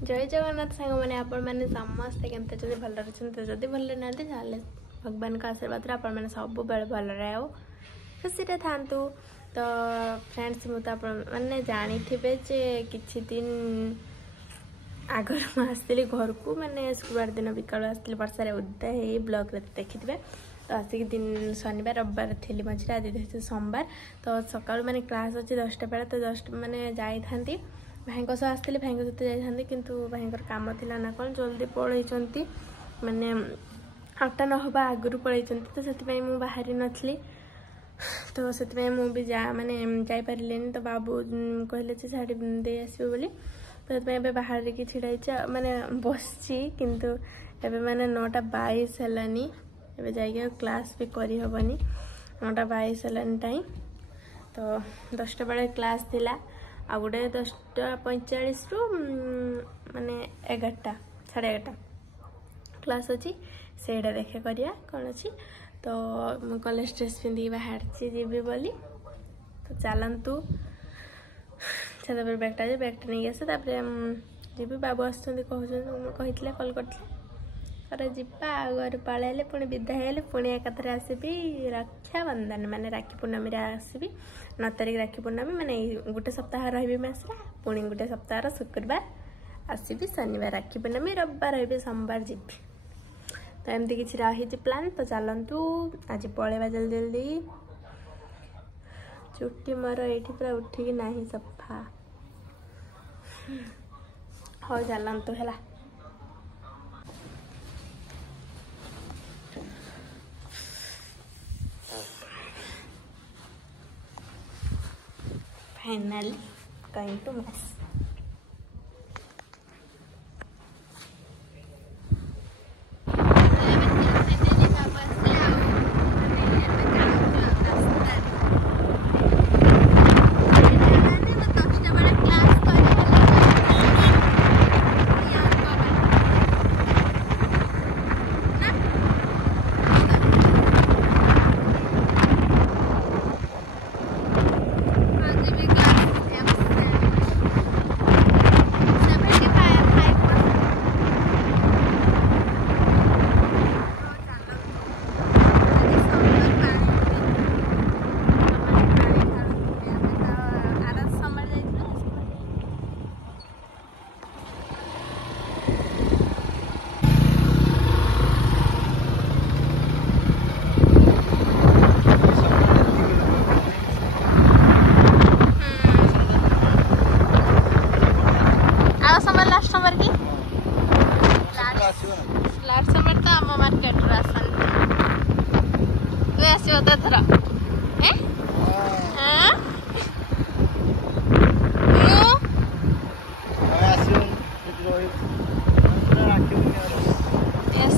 जय जगन्नाथ सांग मैंने आपण मैंने समस्ते केमते जदि भल रही जदि भल ना भगवान का आशीर्वाद आपण मैंने सब बेले भल रहे खुशी था। तो फ्रेंड्स मुझे मैंने जानी थे जे किछि दिन आगर आसती घर को मैंने शुक्रवार दिन विकाल आसती वर्षा उदा है ब्लॉग देखी थे। तो आसिक दिन शनिवार रविवार थी मझे आज सोमवार। तो सकाल मैंने क्लास अच्छी 10टा बेले तो जस्ट मैंने जाई भाई सह आसती भाई सहित जाती किंतु भाई कम थी ना कौन जल्दी पलैंती मैंने 8टा न हवा आगु पलैंती तो से बाहरी नी। तो से भी मैंने जापारे तो बाबू कहले शाढ़ी दे आसो बोली। तो ये बाहर की छिड़ा मैंने बस किंतु एबे मैंने 9:22 है एबे जाइए क्लास भी करी हबनी 9:22 है टाइम। तो 10टा बेले क्लास थिला आ गोटे 10:45 रु माने 11टा 11:30 क्लास अच्छी से देखे करिया कौन अच्छी। तो मु कॉलेज ड्रेस पिंधि बाहर जीवी बोली। तो चलतु बैगटा नहीं आसे जी बाबू आसते कहते कल कर जीपा घर पलैले पुणी विदाय पुणी एकाथर आसबि रक्षाबंधन माने राखी पूर्णमी आसबि 9 तारिख राखी पूर्णमी माने गोटे सप्ताह रही मेसरा पुणी गोटे सप्ताह शुक्रवार आसबि शनिवार राखी पूर्णमी रविवार रही सोमवार जीपी। तो एमती किसी रही प्लान। तो चलतु आज पलैबा जल्दी जल्दी चुट्टी मोर ये पूरा उठिकी नहीं सफा हाँ चलतु है। Finally going to mass.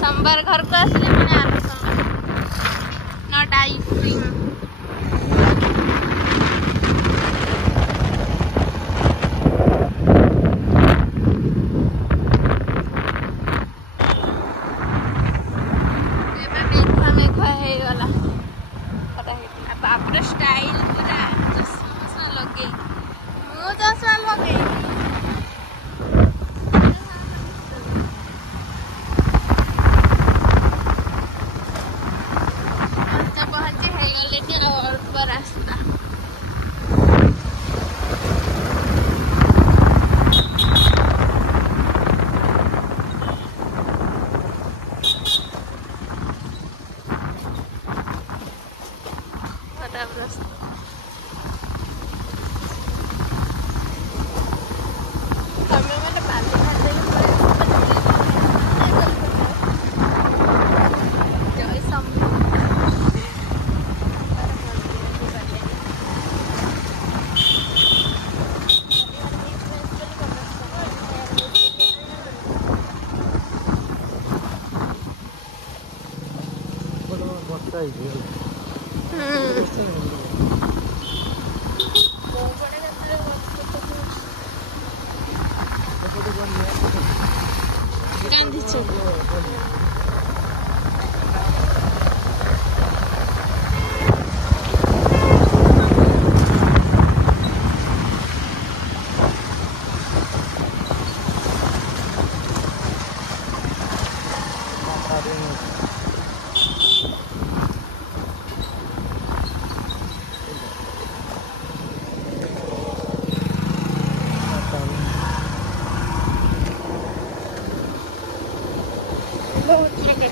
सोमवार घर को आसले मैंने आलू सोमवार नॉट आइसक्रीम स्टाइल पूरा चश्मा लगे मु चश्मा लगे रास्ता गांधी चौक बहुत छेके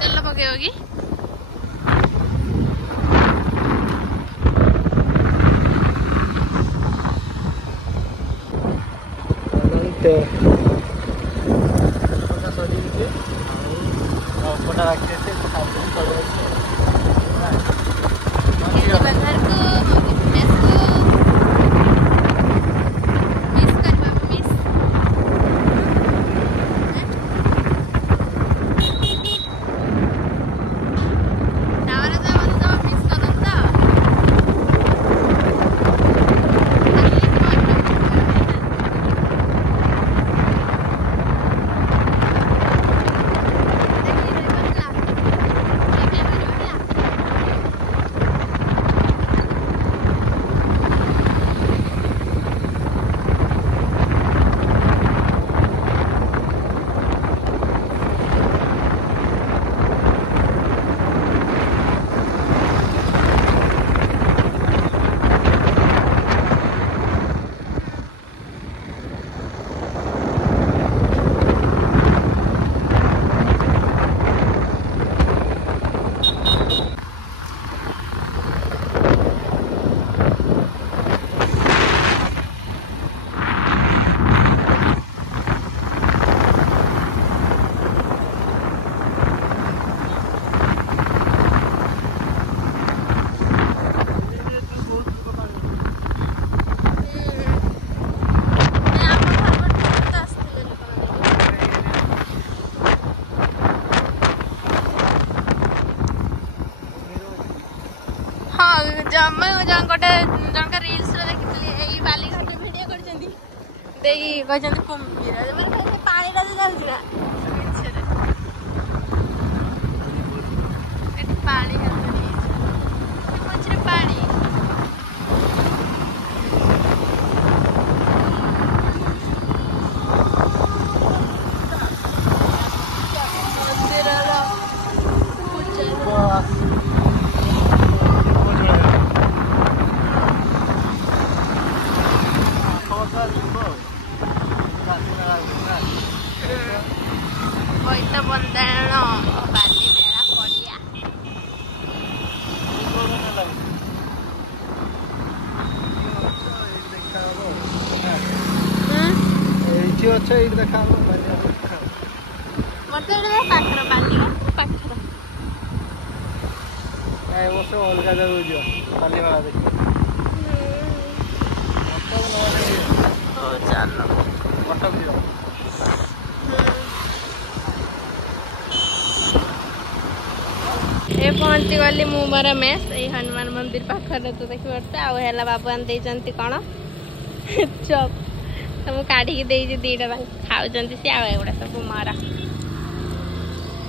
तेल पकेगी जम्मे गोटे जनका रील्स देखी बालीघाट भिडियो कर कुंभीर पानी जाऊँगी ना पानी पानी बंदाण बाली मेला पड़िया अलग जगह ए पहुंची गली मु मोर मेस ये हनुमान मंदिर पाखर तो देखी पड़ता आला बाबू आनी कौन चप तो मुझे काढ़ी दीटा खाऊ सी आगुड़ा सब मार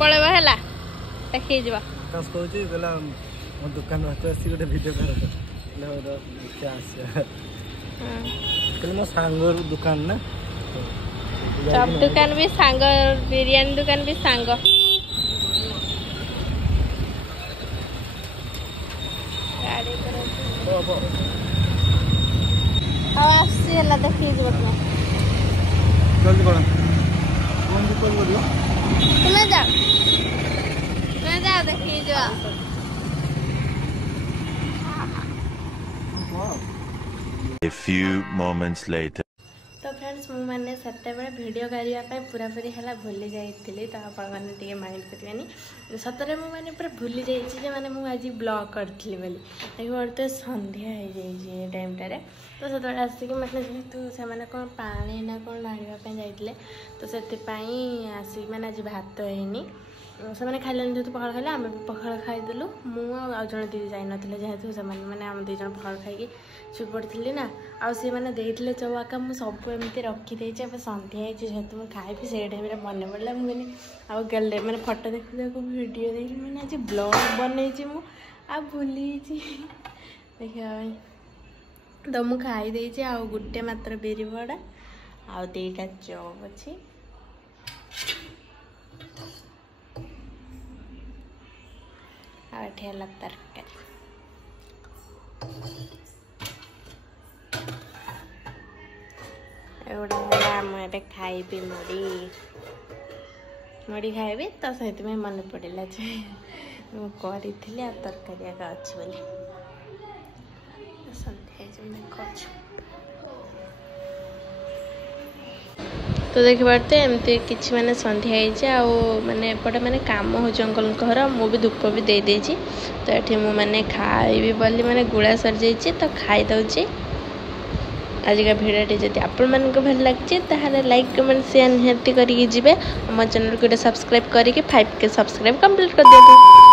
पड़ेब है देखी दुकान गोटे भिडियो मो सांग दुकान ना चप दुकान भी सांग बिरियानी दुकान भी सांग देखी जल्दी बढ़ तुम्हें जाओ देखी जो A few moments later. तो फ्रेंड्स मुझे से भिडियो करने पूरा पूरी है भूली जाइए तो आपने माइंड करेंगे सतरे मुझे पूरा भूली जाइए मैंने मुझे ब्लॉग करी बोली देखिए तो संध्या हो जाए टाइमटार तो से आसिक मैंने जेहतु से कौन पानी ना कौन मारवाई जाते तो से आसिक मैंने आज भात है से खाइले जेहतु पखाड़ खाइले आम भी पखाड़ खाईदेलु मुझे दीदी जाइन जेहतु से मैंने आम दुई पखाड़ खाई शुई पड़ी ना आसी मैंने देते चौका मुझे सब एमती रखीदे सन्ध्या जेहतु मुझे खाइबी से टाइम मन पड़ा मुझे आउ गले मैंने फटो देखु देखो वीडियो देखी मैंने आज ब्लॉग बनई भूली देखा तो मु खाई देछि आ गुटे मात्र बिरी बड़ा आ दुईटा चॉप अछि आ ठेला तरकारी एवढा मला मुझे खाइबी मुड़ी खाइबी तो सहित में मन पड़ा जे मुझे तरकारी आगे अच्छी बोली तो देखी पारते एमती किसी माने संध्या माने एपटे माने काम हो अंकल घर मु भी धूप भी दे देछि तो ये मुझे खाइबी बोली माने गुड़ा सर जाइए तो खाई दौचे आज का भिडियोटी जब आपण मानक भल लगे ताहले लाइक कमेंट शेयर निहाती करके जिबे हमर चैनल को सब्सक्राइब करके 5K सब्सक्राइब कंप्लीट कर दियौ।